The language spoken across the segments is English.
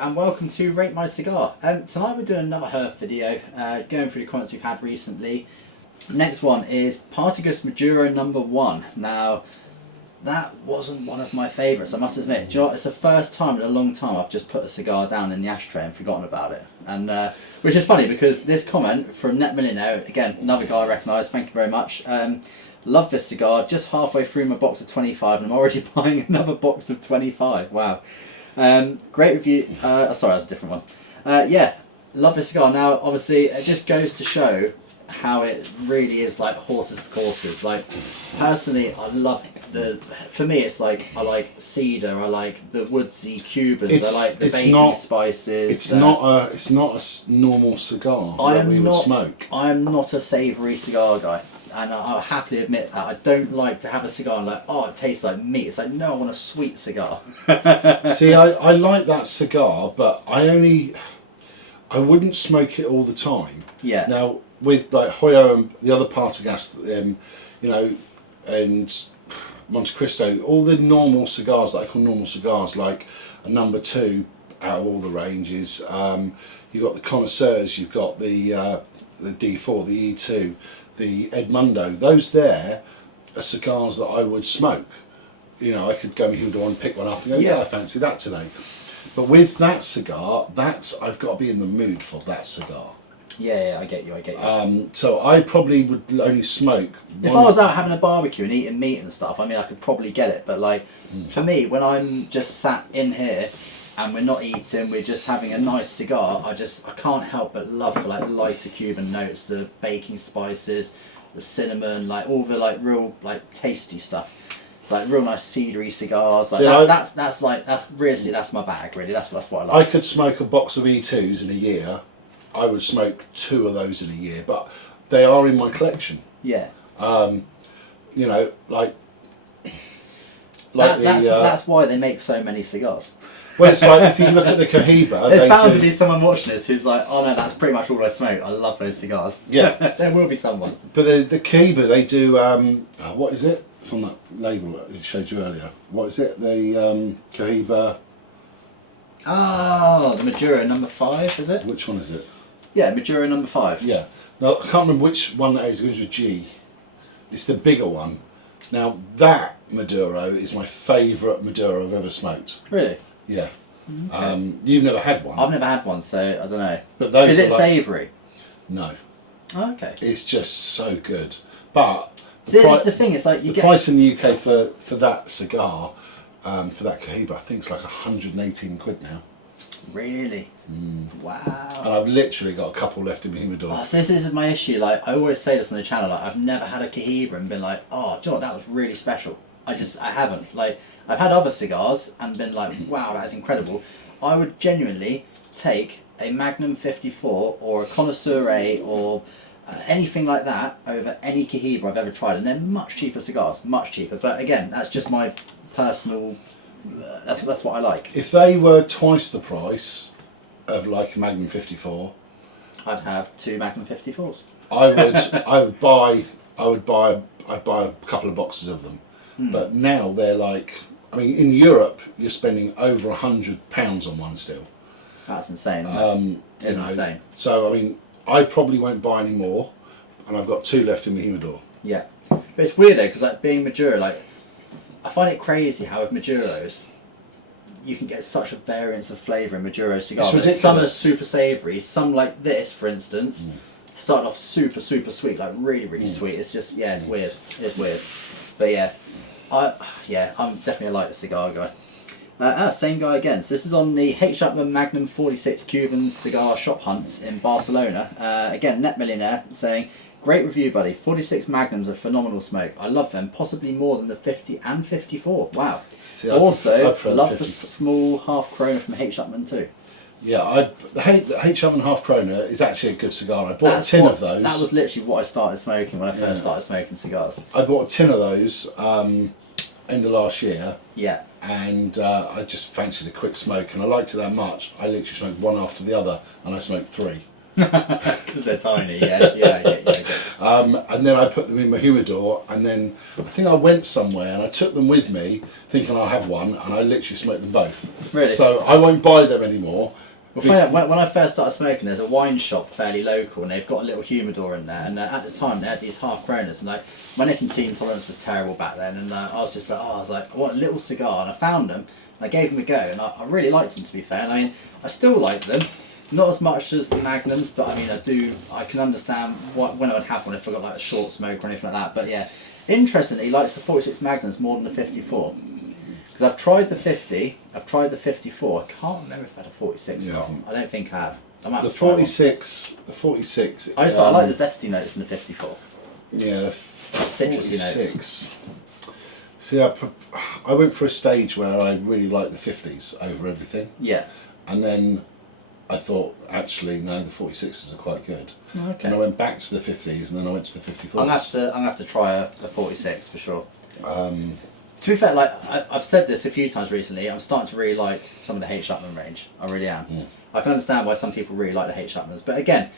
and welcome to Rate My Cigar. Tonight we're doing another Herf video, going through the comments we've had recently. Next one is Partagas Maduro #1. Now, that wasn't one of my favourites, I must admit. Do you know what? It's the first time in a long time I've just put a cigar down in the ashtray and forgotten about it. And which is funny because this comment from Net Millionaire, again, another guy I recognise, thank you very much. Love this cigar, just halfway through my box of 25 and I'm already buying another box of 25. Wow. Great review. Sorry, that was a different one. Yeah, love this cigar. Now, obviously, it just goes to show how it really is like horses for courses. Like, personally, I love for me, it's like, I like cedar, I like the woodsy Cubans, I like the baking spices. It's not a normal cigar that we would smoke. I am not a savoury cigar guy. And I'll happily admit that I don't like to have a cigar and like, oh, it tastes like meat. It's like, no, I want a sweet cigar. See, I like that cigar, but I wouldn't smoke it all the time. Yeah. Now, with like Hoyo and the other Partagas, you know, and Monte Cristo, all the normal cigars that I call normal cigars, like a #2 out of all the ranges. You've got the connoisseurs, you've got the D4, the E2. The Edmundo, those there are cigars that I would smoke. You know, I could go and pick one up and go, yeah, I fancy that today. But with that cigar, I've got to be in the mood for that cigar. Yeah, I get you. So I probably would only smoke if I was out having a barbecue and eating meat and stuff, I mean, I could probably get it. But like, for me, when I'm just sat in here and we're not eating, we're just having a nice cigar, I can't help but love for like lighter Cuban notes, the baking spices, the cinnamon, like all the like real like tasty stuff, like real nice cedary cigars. Like that's my bag really. That's what I like. I could smoke a box of E2s in a year. I would smoke 2 of those in a year, but they are in my collection. Yeah. You know, that's why they make so many cigars. Well, it's like if you look at the Cohiba, there's bound to be someone watching this who's like, oh no, that's pretty much all I smoke. I love those cigars. Yeah. There will be someone. But the Cohiba, they do, what is it? It's on that label that I showed you earlier. What is it? The Cohiba... Oh, the Maduro #5, is it? Which one is it? Yeah, Maduro #5. Yeah. Now, I can't remember which one that is. It was a G. It's the bigger one. Now, that Maduro is my favourite Maduro I've ever smoked. Really? Yeah. Okay. You've never had one? I've never had one, so I don't know. But those is it savoury? No. Oh, okay. It's just so good. But it's the thing. It's like the price in the UK for that cigar, for that Cohiba, I think it's like 118 quid now. Really? Wow. And I've literally got a couple left in my humidor. Oh, so this is my issue. Like, I always say this on the channel. Like, I've never had a Cohiba and been like, oh, do you know what? That was really special. I haven't. Like, I've had other cigars and been like, wow, that is incredible. I would genuinely take a Magnum 54 or a Connoisseur A or anything like that over any Cohiba I've ever tried, and they're much cheaper cigars, much cheaper. But again, that's just my personal. That's what I like. If they were twice the price of like a Magnum 54, I'd have 2 Magnum 54s. I'd buy a couple of boxes of them. But now they're like, I mean, in Europe you're spending over £100 on one still. That's insane. It's insane. So I mean, I probably won't buy any more, and I've got 2 left in the humidor. Yeah, but it's weird though, because like being Maduro, like I find it crazy how with Maduros you can get such a variance of flavour in Maduro cigars. It's ridiculous. Some are super savoury, some like this, for instance, started off super sweet, like really sweet. It's just it's weird. It's weird, but yeah. I'm definitely a lighter cigar guy. Same guy again. So this is on the H. Upman Magnum 46 Cuban cigar shop hunts in Barcelona. Again, Net Millionaire saying, great review, buddy. 46 Magnums are phenomenal smoke. I love them, possibly more than the 50 and 54. Wow. See, also, love the small half Corona from H. Upman too. Yeah, the H. Upman Half Corona is actually a good cigar. I bought a tin of those. That was literally what I started smoking when I first started smoking cigars. I bought a tin of those end of last year. Yeah. And I just fancied a quick smoke, and I liked it that much. I literally smoked one after the other, and I smoked 3. Because they're tiny, yeah. And then I put them in my humidor, and then I think I went somewhere and I took them with me, thinking I'll have one, and I literally smoked them both. Really? So I won't buy them anymore. Well, when I first started smoking, there's a wine shop fairly local, and they've got a little humidor in there. And at the time, they had these half Coronas, and like my nicotine tolerance was terrible back then. And I was just like, I want a little cigar, and I found them. And I gave them a go, and I really liked them, to be fair. And I mean, I still like them, not as much as the Magnums, but I mean, I can understand when I would have one if I got like a short smoke or anything like that. But yeah, interestingly, he likes the 46 Magnums more than the 54. I've tried the 50, I've tried the 54. I can't remember if I had a 46 or not. I don't think I have. I might have the 46. I like the zesty notes in the 54. Yeah, the citrusy notes. See, I went for a stage where I really liked the 50s over everything. Yeah. And then I thought, actually, no, the 46s are quite good. Okay. And I went back to the 50s, and then I went to the 54s. I'm gonna have to try a 46 for sure. To be fair, like I've said this a few times recently, I'm starting to really like some of the H. Upmann range. I really am. Yeah. I can understand why some people really like the H. Upmanns, but again,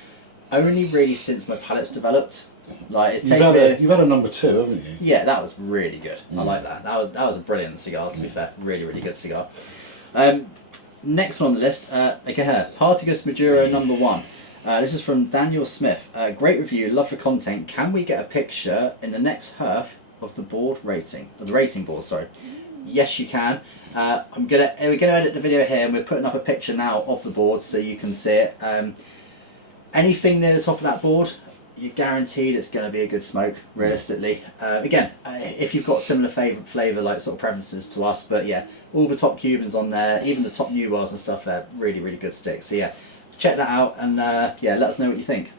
only really since my palate's developed. Like it's taken me. You've had a number 2, haven't you? Yeah, that was really good. I like that. That was a brilliant cigar. To be fair, really good cigar. Next one on the list, again, Partigus Maduro number 1. This is from Daniel Smith. Great review, love the content. Can we get a picture in the next Herf of the board rating, of the rating board? Sorry. Yes, you can. We're gonna edit the video here, and we're putting up a picture now of the board so you can see it. Anything near the top of that board, you're guaranteed it's going to be a good smoke. Realistically, again, if you've got similar flavour like sort of preferences to us, but yeah, all the top Cubans on there, even the top New Worlds and stuff, they're really good sticks. So yeah, check that out, and yeah, let us know what you think.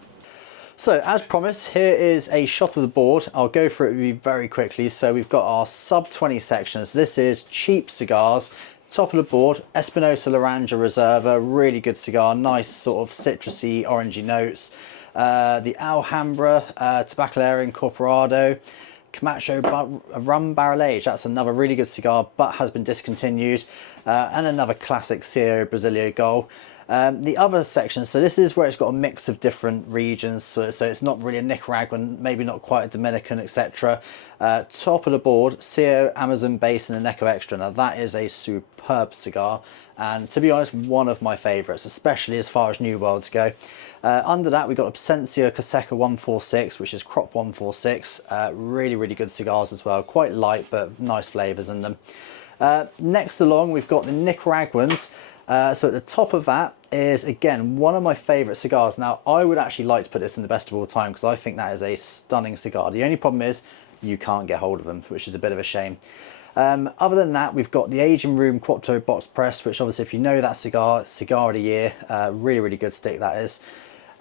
So as promised, here is a shot of the board. I'll go through it with you very quickly. So we've got our sub 20 sections. This is cheap cigars. Top of the board, Espinosa Laranja Reserva, really good cigar, nice sort of citrusy, orangey notes. The Alhambra Tabacalera Incorporado, Camacho Rum Barrel Age, that's another really good cigar, but has been discontinued. And another classic Cielo Brasilio Gold. The other section, so this is where it's got a mix of different regions, so it's not really a Nicaraguan, maybe not quite a Dominican, etc. Top of the board, Cielo Amazon Basin and Echo Extra. Now that is a superb cigar, and to be honest, one of my favourites, especially as far as New Worlds go. Under that, we've got Absentia Caseca 146, which is Crop 146. Really good cigars as well, quite light but nice flavours in them. Next along, we've got the Nicaraguans. So at the top of that is, again, one of my favourite cigars. Now, I would actually like to put this in the best of all time because I think that is a stunning cigar. The only problem is you can't get hold of them, which is a bit of a shame. Other than that, we've got the Aging Room Quattro Box Press, which obviously, if you know that cigar, it's Cigar of the Year. Really good stick that is.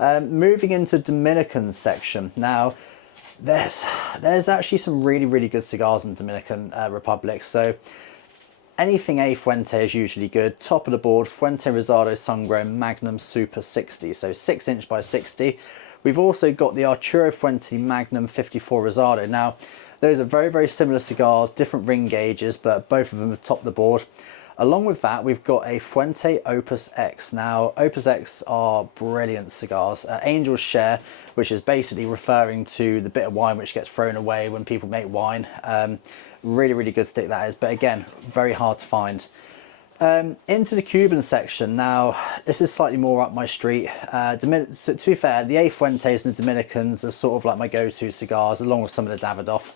Moving into Dominican section. Now, there's actually some really good cigars in the Dominican Republic. So anything A Fuente is usually good. Top of the board, Fuente Rosado Sungrown Magnum Super 60, so 6" by 60. We've also got the Arturo Fuente Magnum 54 Rosado. Now, those are very similar cigars, different ring gauges, but both of them are top of the board. Along with that, we've got a Fuente Opus X. Now, Opus X are brilliant cigars. Angel's Share, which is basically referring to the bit of wine which gets thrown away when people make wine. Really good stick that is, but again, very hard to find. Into the Cuban section. Now, this is slightly more up my street. So to be fair, the A Fuentes and the Dominicans are sort of like my go-to cigars, along with some of the Davidoff.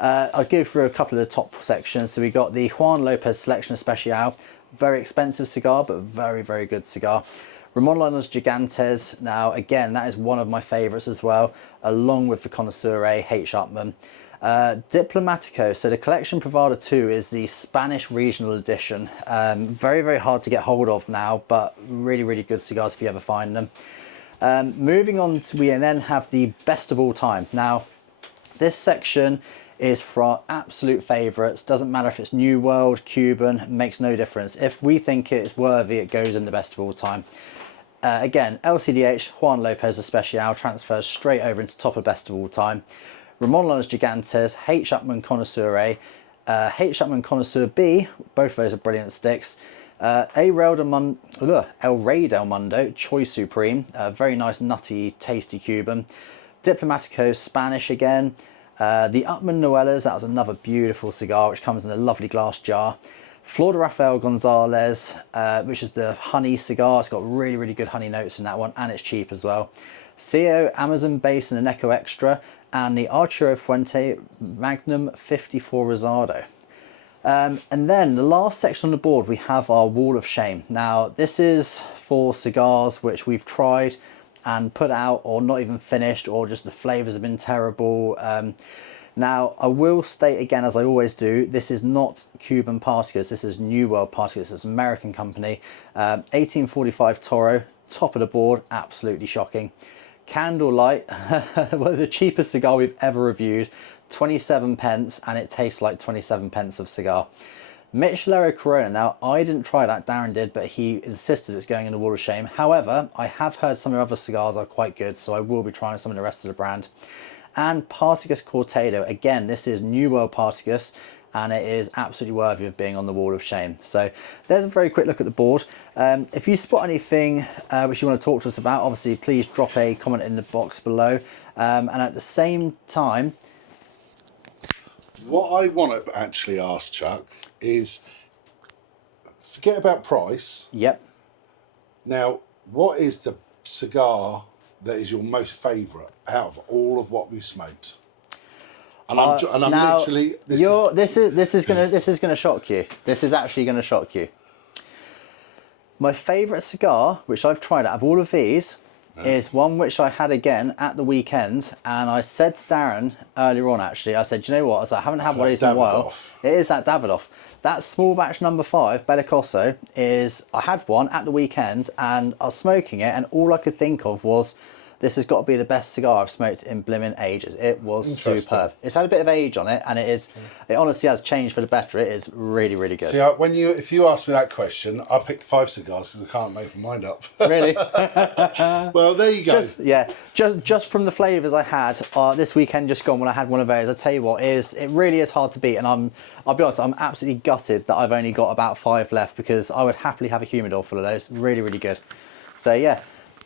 I'll go through a couple of the top sections. So we got the Juan Lopez Selection Especial, very expensive cigar, but very good cigar. Ramon Los Gigantes. Now, again, that is one of my favorites as well, along with the Connoisseur H. Upmann. Diplomatico, so the Collection Privada 2 is the Spanish regional edition. Very hard to get hold of now, but really good cigars if you ever find them. Moving on, we then have the best of all time. Now, this section is for our absolute favourites. Doesn't matter if it's New World, Cuban, makes no difference. If we think it's worthy, it goes in the best of all time. Again, LCDH, Juan Lopez Especial transfers straight over into top of best of all time. Ramon Los Gigantes, H. Upmann Connoisseur A, H. Upmann Connoisseur B, both of those are brilliant sticks. El Rey del Mundo Choice Supreme, a very nice nutty tasty Cuban. Diplomatico Spanish again. The Upman Noelas, that was another beautiful cigar which comes in a lovely glass jar. Flor de Rafael Gonzalez, which is the honey cigar. It's got really, really good honey notes in that one, and it's cheap as well. CEO Amazon Base and an Echo Extra, and the Arturo Fuente Magnum 54 Rosado. And then the last section on the board, we have our Wall of Shame. Now, this is for cigars which we've tried and put out, or not even finished, or just the flavors have been terrible. Now, I will state again, as I always do, this is not Cuban Particas. This is New World Particas. It's an American company. 1845 Toro, top of the board, absolutely shocking. Candlelight, well, the cheapest cigar we've ever reviewed, 27 pence, and it tastes like 27 pence of cigar. Michelero Corona. Now, I didn't try that, Darren did, but he insisted it's going in the Wall of Shame. However, I have heard some of the other cigars are quite good, so I will be trying some of the rest of the brand. And Partagas Cortado, again, this is New World Partagas, and it is absolutely worthy of being on the Wall of Shame. So there's a very quick look at the board. If you spot anything which you want to talk to us about, obviously please drop a comment in the box below. And at the same time, what I want to actually ask Chuck is, forget about price. Yep. Now, what is the cigar that is your most favourite out of all of what we've smoked? And I'm now, literally. This is gonna shock you. This is actually gonna shock you. My favourite cigar, which I've tried out of all of these, is one which I had again at the weekend, and I said to Darren earlier on, actually, I said, you know what, I said, I haven't had one of these in a while. It is that Davidoff. That small batch number 5, Bellicoso, is, I had one at the weekend, and I was smoking it, and all I could think of was, this has got to be the best cigar I've smoked in blimmin' ages. It was superb. It's had a bit of age on it, and it honestly has changed for the better. It is really, really good. See, if you ask me that question, I picked 5 cigars because I can't make my mind up. Really? Well, there you go. Just from the flavours I had this weekend just gone when I had one of those, I tell you what, it really is hard to beat, and I'll be honest, I'm absolutely gutted that I've only got about 5 left, because I would happily have a humidor full of those. Really, really good. So yeah.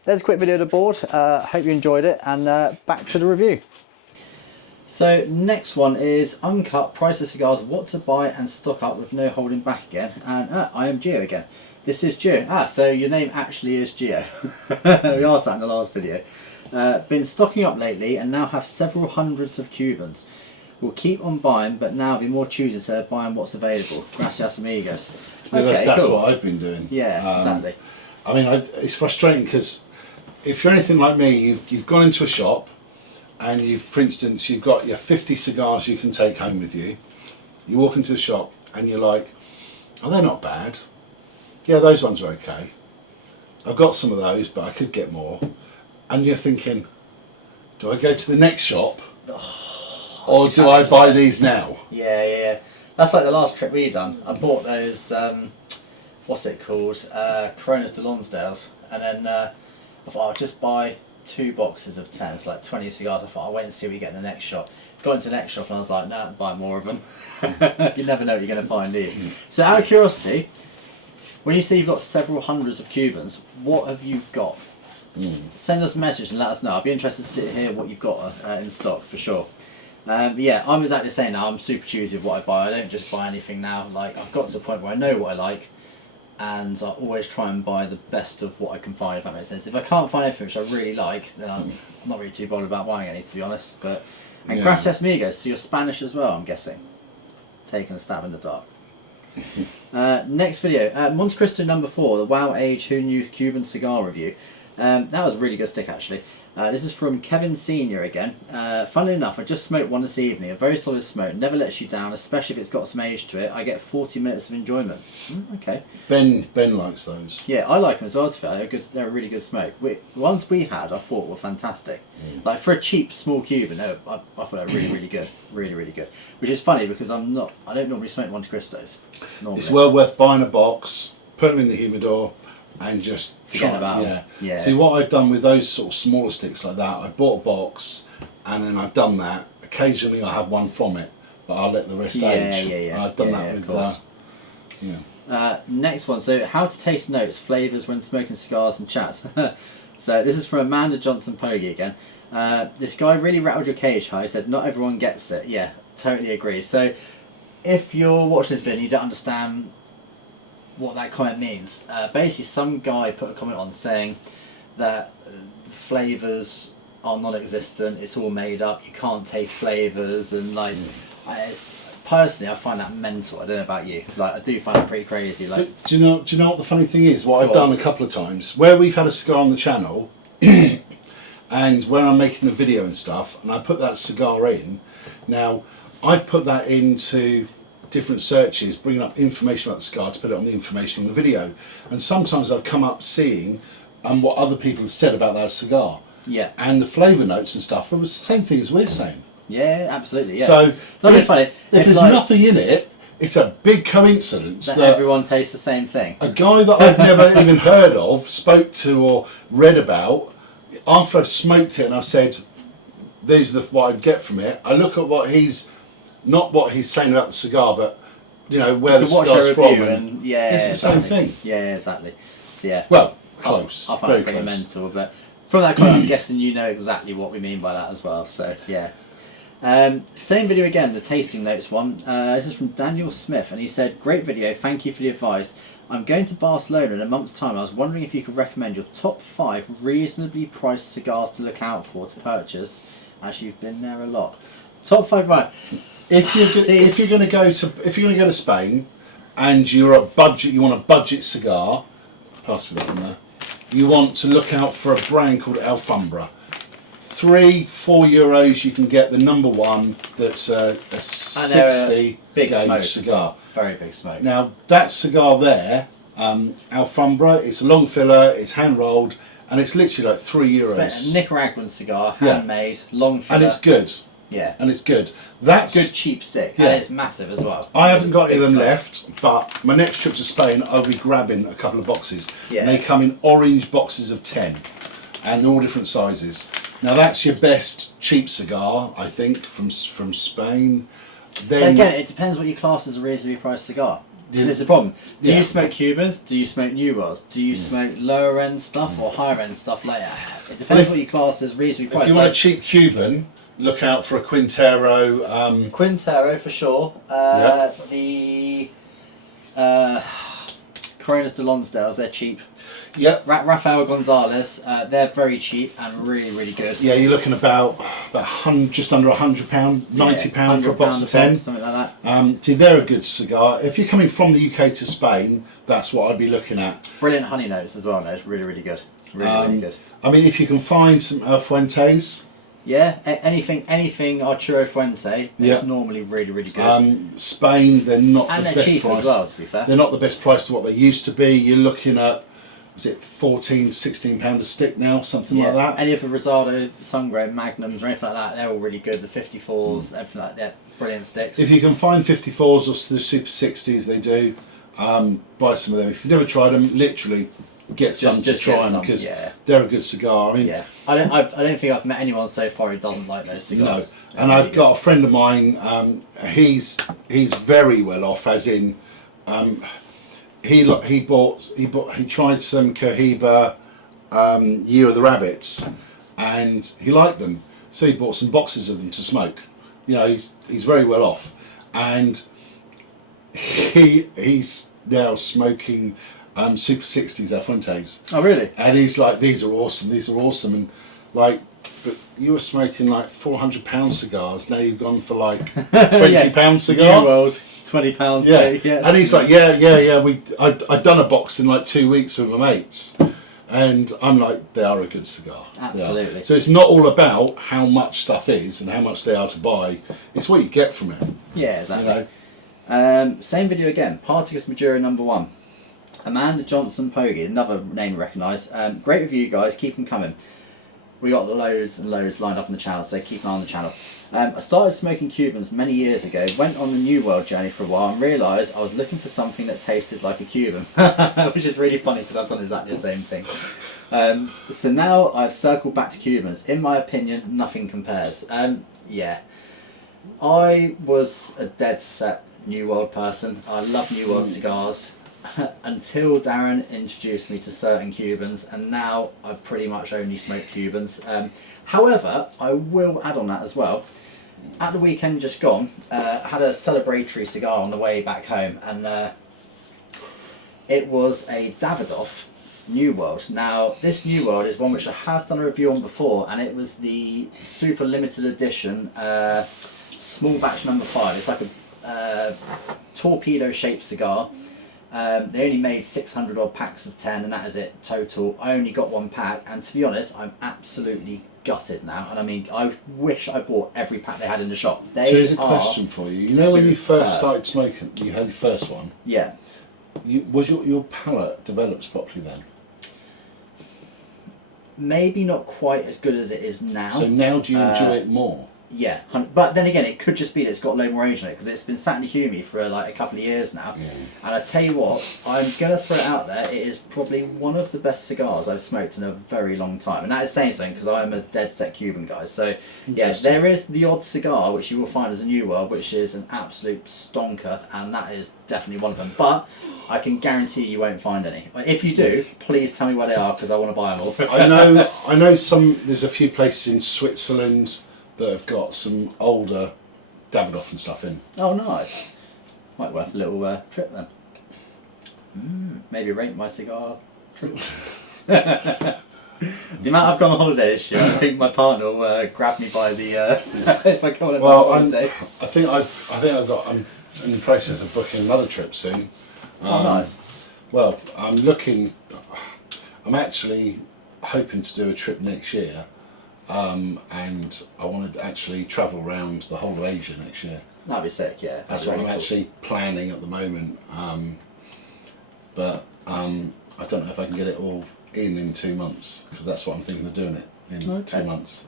There's a quick video of the board. Hope you enjoyed it, and back to the review. So next one is Uncut Priceless Cigars, what to buy and stock up with no holding back again. And I am Gio again. This is Gio. So your name actually is Gio. We asked that in the last video. Been stocking up lately and now have several hundreds of Cubans. We'll keep on buying, but now be more choosy instead of buying what's available. Gracias amigos. Yeah, that's what I've been doing. Yeah, exactly. I mean, it's frustrating because if you're anything like me, you've gone into a shop and for instance, you've got your 50 cigars you can take home with you. You walk into the shop and you're like, oh, they're not bad. Yeah, those ones are okay. I've got some of those, but I could get more. And you're thinking, do I go to the next shop or do I buy these now? Yeah. That's like the last trip we done. I bought those, what's it called? Coronas de Lonsdales. And then I thought I'll just buy 2 boxes of 10, it's like 20 cigars. I thought I'll wait and see what you get in the next shop. Got into the next shop and I was like, nah, buy more of them. You never know what you're going to find, do you? So out of curiosity, when you say you've got several hundreds of Cubans, what have you got? Send us a message and let us know. I'd be interested to see here what you've got in stock for sure. But yeah, I'm exactly the same now. I'm super choosy of what I buy. I don't just buy anything now. Like, I've got to the point where I know what I like, and I always try and buy the best of what I can find, if that makes sense. If I can't find anything which I really like, then I'm not really too bothered about buying any, to be honest. And gracias amigos, so you're Spanish as well, I'm guessing. Taking a stab in the dark. Next video, Monte Cristo number 4, the Wow Age Who Knew Cuban Cigar Review. That was a really good stick actually. This is from Kevin Senior again. Funnily enough, I just smoked one this evening. A very solid smoke, never lets you down, especially if it's got some age to it. I get 40 minutes of enjoyment. Okay. Ben likes those. Yeah, I like them as well. They're a really good smoke. The ones we had, I thought were fantastic. Like for a cheap small Cuban, I thought they were really, really good. Really, really good. Which is funny because I don't normally smoke Monte Cristos. Normally. It's well worth buying a box, put them in the humidor, and just forget about them. Yeah. See, what I've done with those sort of smaller sticks like that, I bought a box and then I've done that. Occasionally I have one from it, but I'll let the rest age. Yeah. And I've done that with Next one. So, how to taste notes, flavours when smoking cigars and chats. So, this is from Amanda Johnson Pogge again. This guy really rattled your cage high. He said, not everyone gets it. Yeah, totally agree. So, if you're watching this video and you don't understand what that comment means, basically some guy put a comment on saying that flavours are non-existent, it's all made up, you can't taste flavours, and like, personally I find that mental. I don't know about you, like I do find it pretty crazy. Like, but do you know what the funny thing is? What I've done a couple of times where we've had a cigar on the channel, and when I'm making the video and stuff, and I put that cigar in. Now I've put that into different searches, bringing up information about the cigar to put it on the information on the video, and sometimes I've come up seeing what other people have said about that cigar. Yeah. And the flavour notes and stuff, it was the same thing as we're saying. Yeah, absolutely. Yeah. So funny. If there's like, nothing in it, it's a big coincidence that that everyone tastes the same thing. a guy that I've never even heard of, spoke to or read about, after I've smoked it and I've said, "These are what I'd get from it." I look at what he's saying about the cigar, but you know where the cigar's from, and yeah, it's the same thing. Yeah, exactly. So yeah. Well, close. I find it pretty mental, but from that comment, I'm guessing you know exactly what we mean by that as well. So yeah. Same video again, the tasting notes one. This is from Daniel Smith, and he said, "Great video, thank you for the advice. I'm going to Barcelona in a month's time. I was wondering if you could recommend your top 5 reasonably priced cigars to look out for to purchase, as you've been there a lot." Top 5, right? If you're going to go to Spain, and you want a budget cigar, pass me that one there. You want to look out for a brand called Alfambra. €3-4 euros, you can get the number one. That's a 60 big gauge smoke cigar. Very big smoke. Now that cigar there, Alfambra, it's a long filler, it's hand rolled, and it's literally like €3. A Nicaraguan cigar, handmade, long filler, and it's good. Yeah, and it's good. That's good cheap stick, yeah. and it's massive as well. I haven't got any of them smoke. left, but my next trip to Spain, I'll be grabbing a couple of boxes. Yeah. And they come in orange boxes of 10, and they're all different sizes. Now that's your best cheap cigar, I think, from Spain. Then Again, it depends what you class as a reasonably priced cigar. This is the problem. Do you smoke Cubans? Do you smoke New Worlds? Do you smoke lower end stuff or higher end stuff later? It depends what you class as reasonably priced. If you want a cheap Cuban, look out for a Quintero. Quintero for sure. The Coronas de Lonsdales, they're cheap. Yep. Rafael Gonzalez, they're very cheap and really, really good. Yeah, you're looking about just under £100, £90 for a box of 10. Something like that. They're a good cigar. If you're coming from the UK to Spain, that's what I'd be looking at. Brilliant honey notes as well. No, it's really, really good. Really good. I mean, if you can find some Fuentes. Yeah, anything Arturo Fuente is normally really, really good. Spain, they're not and the they're best cheap price. as well, to be fair. They're not the best price to what they used to be. You're looking at, was it £14, £16 a stick now, something like that? Any of the Rosado, Sangre, Magnums or anything like that, they're all really good. The 54s, everything like that, brilliant sticks. If you can find 54s or the Super 60s, they do, buy some of them. If you've never tried them, literally get some to try them, because they're a good cigar. I mean, I don't think I've met anyone so far who doesn't like those cigars. No, and I've got a friend of mine. He's very well off, as in, he tried some Cohiba Year of the Rabbits, and he liked them, so he bought some boxes of them to smoke. You know, he's very well off, and he's now smoking Super 60s Fuentes. Oh really? And he's like, these are awesome, and like, but you were smoking like £400 cigars, now you've gone for like £20 cigar. New World, £20. Yeah. And he's like, I'd done a box in like 2 weeks with my mates, and I'm like, they are a good cigar. Absolutely. So it's not all about how much stuff is and how much they are to buy, it's what you get from it. Yeah, exactly. You know? Same video again, Partagas Maduro #1. Amanda Johnson Pogge, another name I recognise. Great review, guys. Keep them coming. We got loads and loads lined up on the channel, so keep an eye on the channel. I started smoking Cubans many years ago, went on the New World journey for a while, and realised I was looking for something that tasted like a Cuban, which is really funny because I've done exactly the same thing. So now I've circled back to Cubans. In my opinion, nothing compares. Yeah, I was a dead set New World person. I love New World cigars. until Darren introduced me to certain Cubans, and now I pretty much only smoke Cubans. However, I will add on that as well. At the weekend just gone, I had a celebratory cigar on the way back home, and it was a Davidoff New World. Now, this New World is one which I have done a review on before, and it was the super limited edition small batch number 5. It's like a torpedo shaped cigar. They only made 600 odd packs of 10, and that is it total. I only got one pack, and to be honest, I'm absolutely gutted now. And I mean, I wish I bought every pack they had in the shop. So here's a question for you. You know when you first started smoking, you had your first one? Yeah. Was your palate developed properly then? Maybe not quite as good as it is now. So now do you enjoy it more? Yeah, but then again, it could just be that it's got a load more age in it, because it's been sat in the Humi for like a couple of years now. Yeah. And I tell you what, I'm going to throw it out there, it is probably one of the best cigars I've smoked in a very long time. And that is saying something, because I'm a dead set Cuban guy. So yeah, there is the odd cigar which you will find as a New World, which is an absolute stonker, and that is definitely one of them. But I can guarantee you won't find any. If you do, please tell me where they are, because I want to buy them all. I know there's a few places in Switzerland that have got some older Davidoff and stuff in. Oh, nice. Might worth a little trip then. Maybe rate my cigar trip. The amount I've gone on holiday this year, I think my partner will grab me by the if I go on a holiday. I'm in the process of booking another trip soon. Oh, nice. Well, I'm actually hoping to do a trip next year. And I want to actually travel around the whole of Asia next year. That'd be sick, yeah. That's what I'm actually planning at the moment. But I don't know if I can get it all in 2 months, because that's what I'm thinking of doing it in 2 months.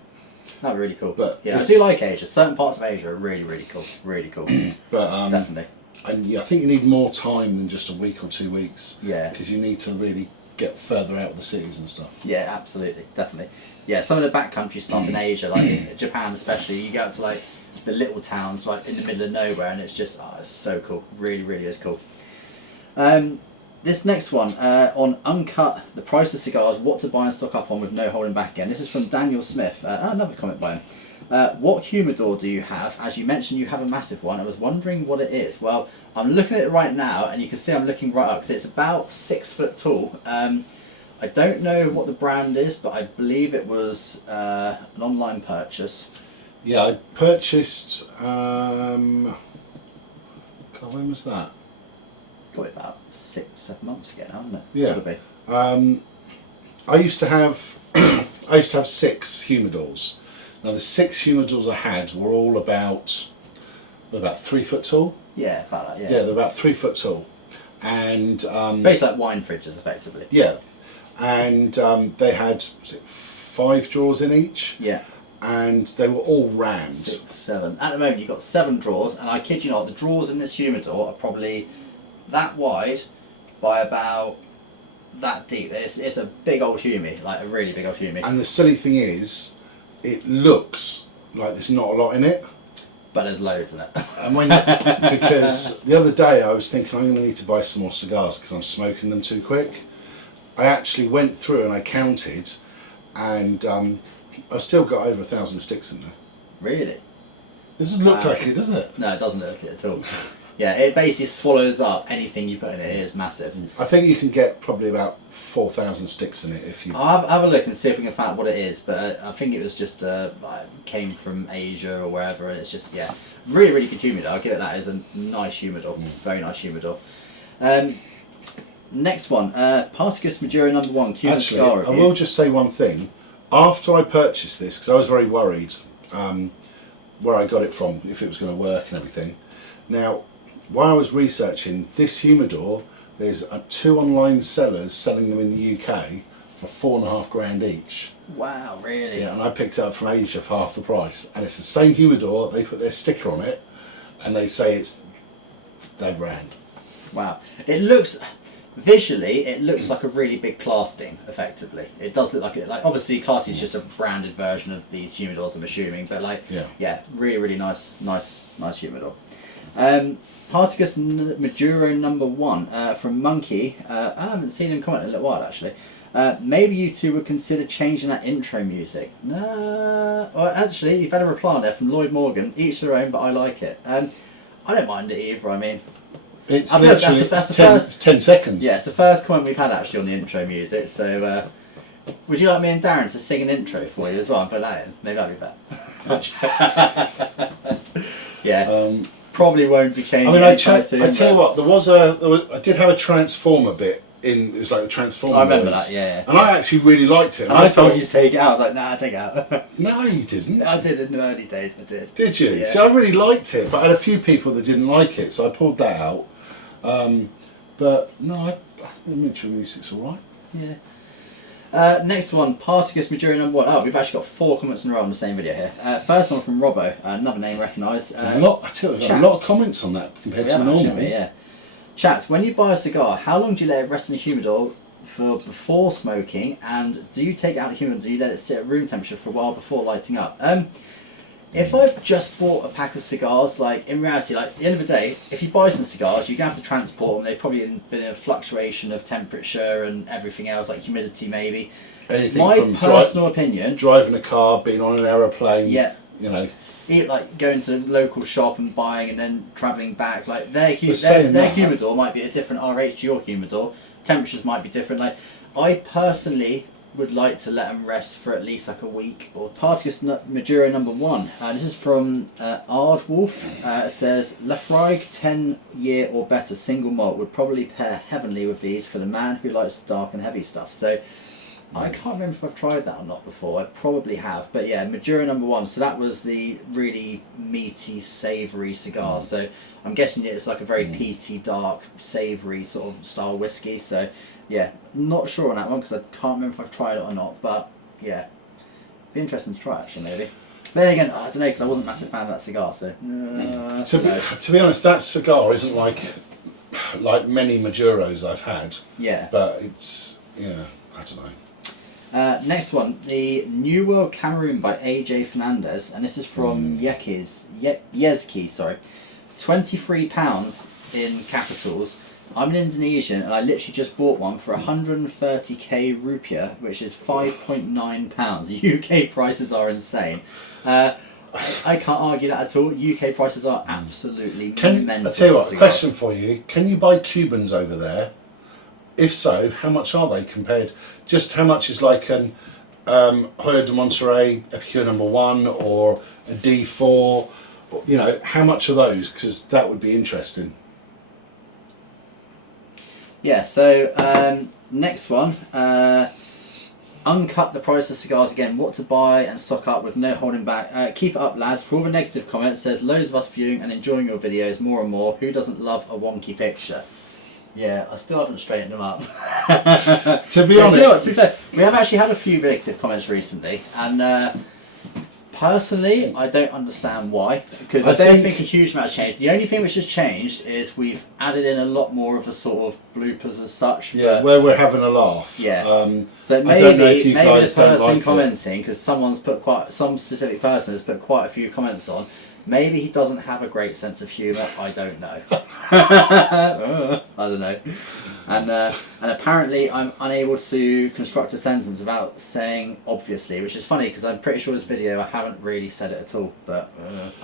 That'd be really cool. But yeah, I do like Asia. Certain parts of Asia are really, really cool. Really cool. But definitely. And yeah, I think you need more time than just a week or 2 weeks. Yeah. Because you need to really get further out of the cities and stuff. Yeah, absolutely, definitely. Yeah, some of the backcountry stuff in Asia, like in Japan especially, you go out to like the little towns like in the middle of nowhere, and it's just it's so cool. Really, really is cool. This next one on Uncut, the price of cigars, what to buy and stock up on with no holding back again. This is from Daniel Smith. Another comment by him. What humidor do you have? As you mentioned, you have a massive one. I was wondering what it is. Well, I'm looking at it right now, and you can see I'm looking right up, because it's about 6 foot tall. I don't know what the brand is, but I believe it was an online purchase. Yeah, I purchased. God, when was that? Got it about 6-7 months ago now, isn't it? Yeah. Be. I used to have 6 humidors. Now the 6 humidors I had were all about 3 foot tall. Yeah, about that. Yeah. Yeah, they're about 3 foot tall, and basically like wine fridges, effectively. Yeah, and they had 5 drawers in each. Yeah. And they were all rammed. 6, 7. At the moment, you've got 7 drawers, and I kid you not, the drawers in this humidor are probably that wide by about that deep. It's a big old Humi, like a really big old Humi. And the silly thing is, it looks like there's not a lot in it. But there's loads in it. And because the other day I was thinking I'm going to need to buy some more cigars because I'm smoking them too quick. I actually went through and I counted, and I've still got over 1,000 sticks in there. Really? It doesn't look like it, does it? No, it doesn't look like it at all. Yeah, it basically swallows up anything you put in it. It is massive. I think you can get probably about 4,000 sticks in it if you... I'll have a look and see if we can find out what it is, but I think it was just came from Asia or wherever, and it's just, yeah, really, really good humidor. I'll give it that as a nice humidor. Very nice humidor. Next one, Partagas Maduro number 1, Cuban cigar review. I will just say one thing. After I purchased this, because I was very worried where I got it from, if it was going to work and everything. Now, while I was researching this humidor, there's 2 online sellers selling them in the UK for $4.5 grand each. Wow, really? Yeah, and I picked it up from Asia for half the price. And it's the same humidor, they put their sticker on it, and they say it's their brand. Wow. It looks... Visually, it looks like a really big Clarsting, effectively. It does look like it. Like, obviously, Clarsting is just a branded version of these humidors, I'm assuming. But like, yeah, really, really nice humidor. Partigus Maduro number 1 from Monkey. I haven't seen him comment in a little while actually. Maybe you two would consider changing that intro music. No, well, actually, you've had a reply on there from Lloyd Morgan. Each their own, but I like it. I don't mind it either. I mean, it's I mean, literally it's 10 seconds. Yeah, it's the first comment we've had actually on the intro music. So, would you like me and Darren to sing an intro for you as well and put that in? Maybe that'd be better. Yeah. Probably won't be changing. I mean, I tell you what, I did have a Transformer bit in. It was like the Transformer. I remember noise, that, yeah. And I actually really liked it. And I told you to take it out. I was like, nah, take it out. No, you didn't. I did in the early days. I did. Did you? Yeah. See, I really liked it, but I had a few people that didn't like it, so I pulled that out. But no, I think the intro music's all right. Yeah. Next one, Partigus Maduro number 1. Oh, we've actually got 4 comments in a row on the same video here. First one from Robbo, another name recognised. I tell you, got a lot of comments on that compared to normal. Yeah. Chaps, when you buy a cigar, how long do you let it rest in a humidor for before smoking? And do you take it out of the humidor? Do you let it sit at room temperature for a while before lighting up? If I've just bought a pack of cigars, like in reality, like at the end of the day, if you buy some cigars, you're gonna have to transport them. They've probably been in a fluctuation of temperature and everything else, like humidity maybe. Anything My from personal opinion, driving a car, being on an aeroplane. yeah, you know, like going to a local shop and buying and then travelling back, like their saying humidor might be a different RH to your humidor. Temperatures might be different. Like I personally would like to let them rest for at least like a week. Or Partigus Maduro number 1. This is from Ardwolf. It says Lafroig 10-year or better single malt would probably pair heavenly with these for the man who likes dark and heavy stuff. So I can't remember if I've tried that or not before. I probably have, but yeah, Maduro number 1. So that was the really meaty, savoury cigar. So I'm guessing it's like a very peaty, dark, savoury sort of style whiskey. So yeah, not sure on that one because I can't remember if I've tried it or not. But yeah, be interesting to try actually maybe. But then again, I don't know because I wasn't a massive fan of that cigar. So to be honest, that cigar isn't like many Maduros I've had. Yeah, but it's I don't know. Next one, the New World Cameroon by AJ Fernandez, and this is from Yezki, sorry. £23 in capitals. I'm an Indonesian and I literally just bought one for 130k rupiah, which is £5.9. UK prices are insane. I can't argue that at all. UK prices are absolutely mental. I'll tell you what, a question for you. Can you buy Cubans over there? If so, how much are they compared? Just how much is like an Hoyo de Monterrey Epicure number 1 or a D4? You know, how much are those? Because that would be interesting. Yeah, so next one. Uncut the price of cigars again. What to buy and stock up with no holding back. Keep it up, lads. For all the negative comments, there's loads of us viewing and enjoying your videos more and more. Who doesn't love a wonky picture? Yeah, I still haven't straightened them up. To be honest, do you know what, to be fair, we have actually had a few negative comments recently, and personally, I don't understand why, because I don't think a huge amount has changed. The only thing which has changed is we've added in a lot more of a sort of bloopers as such. Yeah, where we're having a laugh. Yeah. I So don't know if you maybe guys the don't person like commenting, because some specific person has put quite a few comments on. Maybe he doesn't have a great sense of humour. I don't know. I don't know. And apparently I'm unable to construct a sentence without saying obviously, which is funny because I'm pretty sure this video I haven't really said it at all. But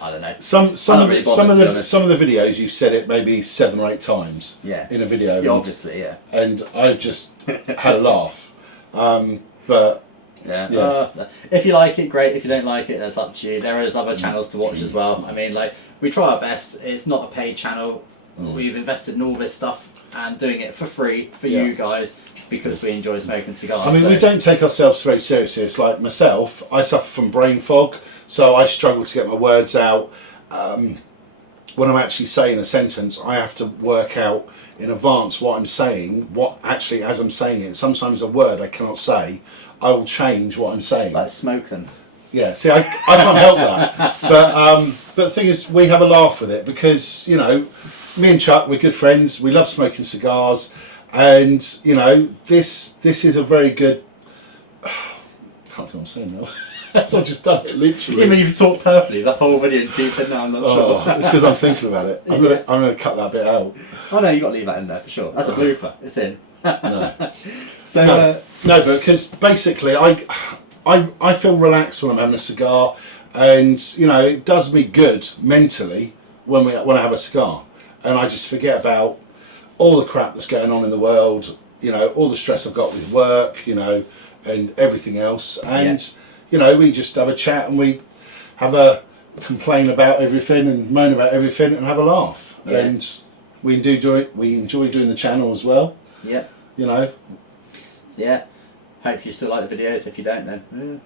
I don't know. Some of the videos you've said it maybe 7 or 8 times. Yeah. In a video. Yeah, obviously, yeah. And I've just had a laugh. But. Yeah. If you like it, great. If you don't like it, that's up to you. There is other channels to watch as well. I mean, like, we try our best. It's not a paid channel. We've invested in all this stuff and doing it for free for you guys because we enjoy smoking cigars. I mean, we don't take ourselves very seriously. It's like myself, I suffer from brain fog, so I struggle to get my words out. When I'm actually saying a sentence, I have to work out in advance what I'm saying, as I'm saying it. Sometimes a word I cannot say, I will change what I'm saying. Like smoking. Yeah, see, I can't help that. But the thing is, we have a laugh with it because, you know, me and Chuck, we're good friends. We love smoking cigars. And, you know, this is a very good can't think what I'm saying now. So I've just done it literally. You mean you've talked perfectly the whole video until you said no, I'm not sure. It's because I'm thinking about it. I'm gonna cut that bit out. Oh no, you got to leave that in there for sure. That's a blooper. It's in. No. So No, but because basically I feel relaxed when I'm having a cigar, and you know it does me good mentally when I have a cigar, and I just forget about all the crap that's going on in the world, you know, all the stress I've got with work, you know, and everything else, and you know, we just have a chat and we have a complain about everything and moan about everything and have a laugh, and we enjoy doing the channel as well. Yeah. You know. So yeah, hope you still like the videos. If you don't, then.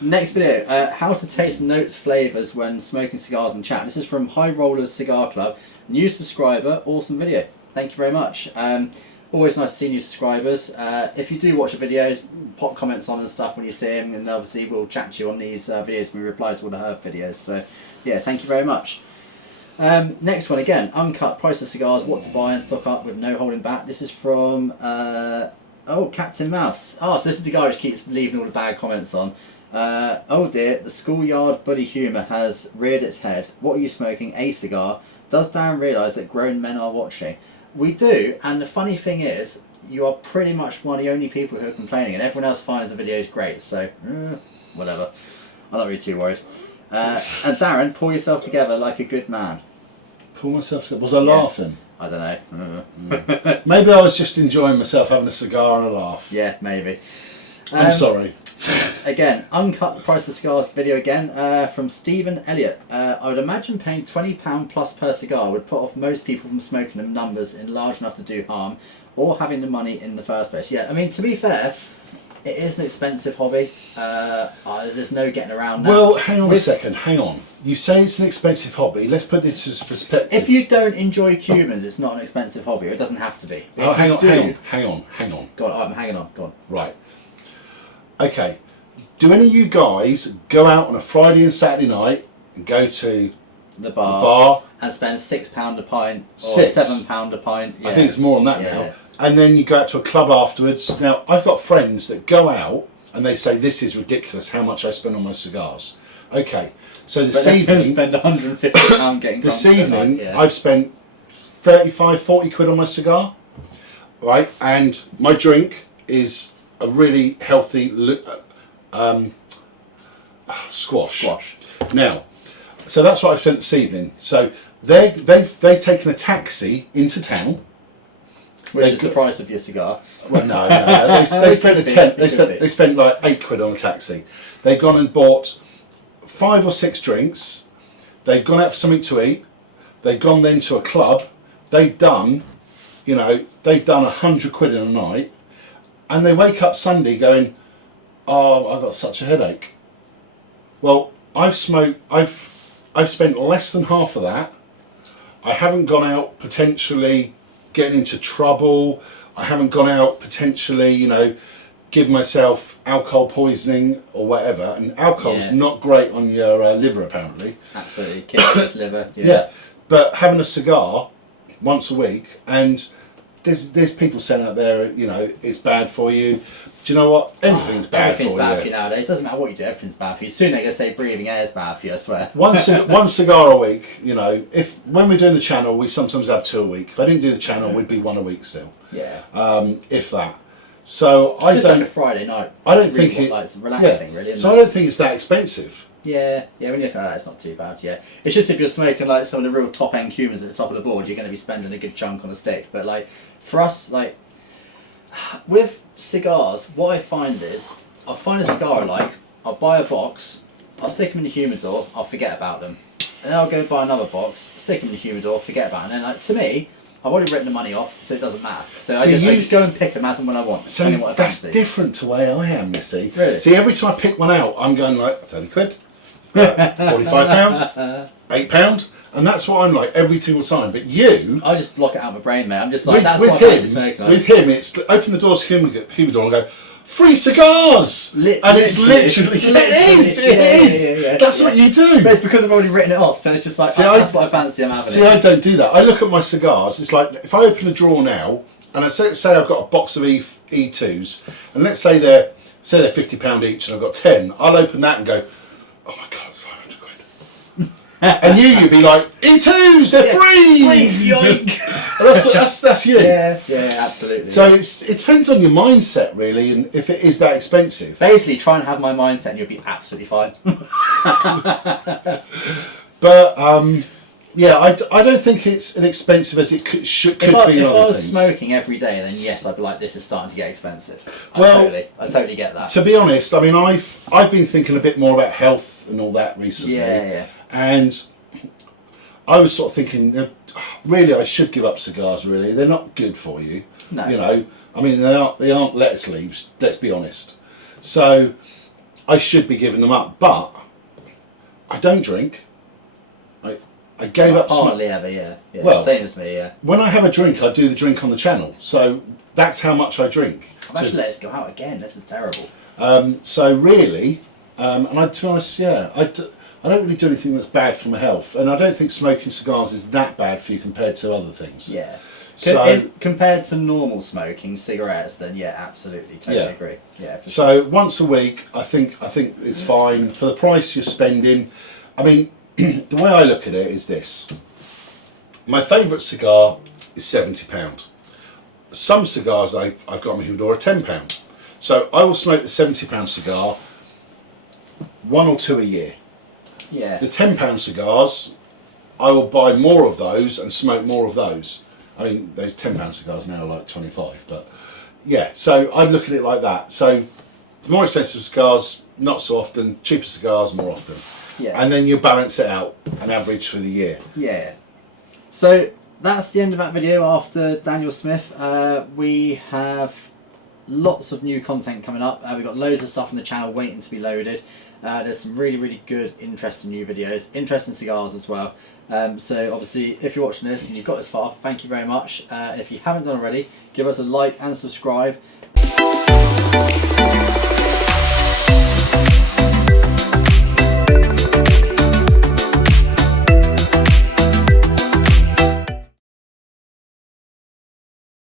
Next video, how to taste notes, flavours when smoking cigars and chat. This is from High Rollers Cigar Club. New subscriber, awesome video. Thank you very much. Always nice to see new subscribers. If you do watch the videos, pop comments on and stuff when you see them, and obviously we'll chat to you on these videos when we reply to all the Herf videos. So yeah, thank you very much. Next one again, uncut price of cigars, what to buy and stock up with no holding back. This is from Captain Mouse. So this is the guy who keeps leaving all the bad comments on. Oh dear, the schoolyard bully humour has reared its head. What are you smoking? A cigar? Does Darren realise that grown men are watching? We do, and the funny thing is, you are pretty much one of the only people who are complaining, and everyone else finds the videos great, so whatever. I'm not really too worried. And Darren, pull yourself together like a good man. Pull myself together. Was I laughing? I don't know. Maybe I was just enjoying myself having a cigar and a laugh. Yeah, maybe. I'm sorry. Again, uncut price of cigars video again from Stephen Elliott. I would imagine paying £20 plus per cigar would put off most people from smoking them numbers in large enough to do harm, or having the money in the first place. Yeah, I mean, to be fair, it is an expensive hobby. There's no getting around that. Well, hang on a second. Hang on. You say it's an expensive hobby. Let's put this into perspective. If you don't enjoy Cubans, it's not an expensive hobby. It doesn't have to be. Oh, hang on. Go on, I'm hanging on. Go on. Right. Okay. Do any of you guys go out on a Friday and Saturday night and go to the bar and spend £6 a pint or Six. £7 a pint? Yeah. I think it's more than that now. And then you go out to a club afterwards. Now, I've got friends that go out and they say, this is ridiculous how much I spend on my cigars. Okay, so this evening... spend £150 getting this evening, I've spent 35, 40 quid on my cigar, right? And my drink is a really healthy squash. Now, so that's what I've spent this evening. So they've taken a taxi into town. Which is the price of your cigar? Well, no. They spent They spent like 8 quid on a taxi. They've gone and bought 5 or 6 drinks. They've gone out for something to eat. They've gone then to a club. They've done 100 quid in a night, and they wake up Sunday going, "Oh, I've got such a headache." Well, I've spent less than half of that. I haven't gone out potentially getting into trouble. I haven't gone out potentially, give myself alcohol poisoning or whatever. And alcohol's not great on your liver, apparently. Absolutely, kills liver. Yeah, but having a cigar once a week, and there's people saying out there, it's bad for you. Do you know what? Everything's bad for you nowadays. It doesn't matter what you do, everything's bad for you. Soon they're going to say breathing air is bad for you, I swear. One cigar a week, when we're doing the channel, we sometimes have 2 a week. If I didn't do the channel, we'd be 1 a week still. Yeah. If that. So I just don't... like a Friday night. I don't think it's relaxing, really, isn't so it? I don't think it's that expensive. Yeah, when you look at that, it's not too bad, yeah. It's just if you're smoking like some of the real top-end Cubans at the top of the board, you're going to be spending a good chunk on a stick. But like, for us, like, with cigars, what I find is, I'll find a cigar I like, I'll buy a box, I'll stick them in the humidor, I'll forget about them. And then I'll go buy another box, stick them in the humidor, forget about them. And then, like, to me, I've already written the money off, so it doesn't matter. So I just go and pick them as and when I want. So what I that's fancy. different to the way I am, you see. Really? See, every time I pick one out, I'm going like, 30 quid, £45, £8, and that's what I'm like every single time. But you... I just block it out of my brain, man. I'm just like, that's with what I fancy smoking. With him, it's open the doors to humidor and go, free cigars! And it's literally... It is! Yeah. That's what you do! But it's because I've already written it off, so it's just like, that's what I fancy, I'm having See, I don't do that. I look at my cigars, it's like, if I open a drawer now, and I say I've got a box of E2s, and let's say they're £50 each, and I've got 10. I'll open that and go, oh my god, it's 500 quid. And you'd be like, E2s, they're free. Sweet, yoink. that's you. Yeah, absolutely. So it depends on your mindset really, and if it is that expensive. Basically, try and have my mindset, and you'll be absolutely fine. But yeah, I don't think it's as expensive as it could be. If I was things. smoking every day, then yes, I'd be like, this is starting to get expensive. I totally get that. To be honest, I mean, I've been thinking a bit more about health and all that recently. Yeah. And I was sort of thinking, really, I should give up cigars. Really, they're not good for you. No. You know, I mean, they aren't lettuce leaves. Let's be honest. So I should be giving them up, but I don't drink. I gave up hardly ever, yeah. Well, same as me, yeah. When I have a drink, I do the drink on the channel. So that's how much I drink. I should let us go out again. This is terrible. So really, and to be honest, yeah, I don't really do anything that's bad for my health, and I don't think smoking cigars is that bad for you compared to other things. Yeah. So compared to normal smoking cigarettes, then yeah, absolutely, totally agree. Yeah. For so once a week, I think it's fine for the price you're spending. I mean, the way I look at it is this: my favourite cigar is £70. Some cigars I've got in my humidor are £10. So I will smoke the £70 cigar 1 or 2 a year. Yeah. The £10 cigars, I will buy more of those and smoke more of those. I mean, those £10 cigars now are like 25, but yeah. So I look at it like that. So the more expensive cigars, not so often. Cheaper cigars, more often. Yeah. And then you balance it out, an average for the year. Yeah. So that's the end of that video after Daniel Smith. We have lots of new content coming up. We've got loads of stuff on the channel waiting to be loaded. There's some really good, interesting new videos, interesting cigars as well. So obviously, if you're watching this and you've got this far, thank you very much. If you haven't done already, give us a like and subscribe.